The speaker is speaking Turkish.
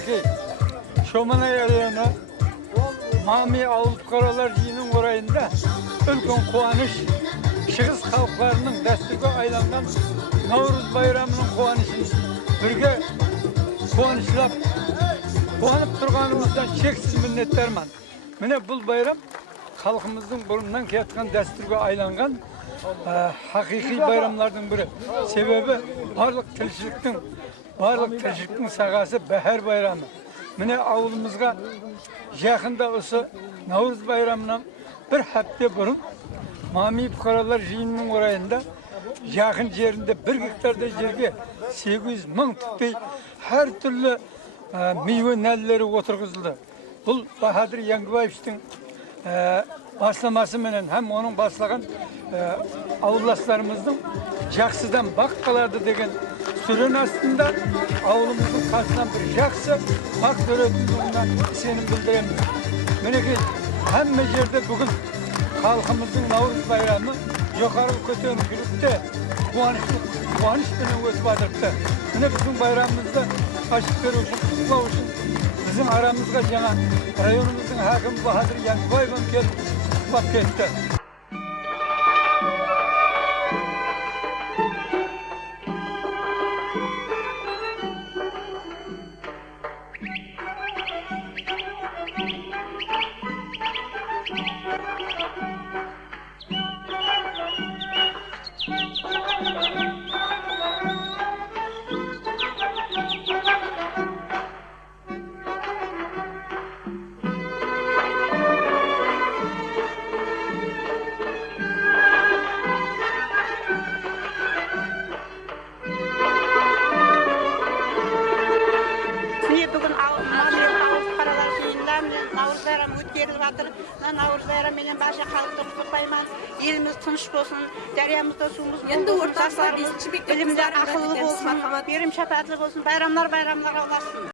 Mineki Şomana yarayana Mami Avutkarolar yinin orayında ülkün kuvanış Şıgız halklarının destekli aylangan Navruz bayramının kuvanışını birge kuvanışlap kuvanıp turganımızdan çeksiz minnettarman. Mine bu bayram halkımızın burundan ketken desturga aylangan e, hakiki bayramlardan biri. Sebebi barlık tilçiliktin barlık tilçiliktin sagası Behar bayramı. Mine avulumuzga yakında olsa Navruz bayramından bir hafta burun Mami Fukaralar Jiyininin orayında yakın yerinde bir hektarda yerge 800 ming tutay her türlü e, meyve nəlləri oturğuzuldu. Bu Bahadır Yangibayev'in e, başlaması menen hem onun başlagan e, avullaslarımızın Jaksıdan bak kalardı Сүрін астында ауылымыздың қасынан бір жақсы ақ көретіндігіне сенім білдіремін мінекей әмме жерде бүгін халқымыздың наурыз байрамы жоғары көтеріңкілікте қуанышпенен өтіп жатырыпты міне біздің байрамымызды ашып беру үшін құттықтау үшін біздің арамызға жаңа районымыздың әкімі бахадыр яңбаевым келіп құттықтап кетті Navruz Bayramı ötkerilir atır. Ben Navruz Bayramı menen başka halkta kutlayman. Elimiz tınış bolsun, bol Endi bolsun, ortamda taslarımız biz çimikte bilimde kızlarımız akıllı bolsun, berim şefaatli bolsun, bayramlar bayramlar olasın.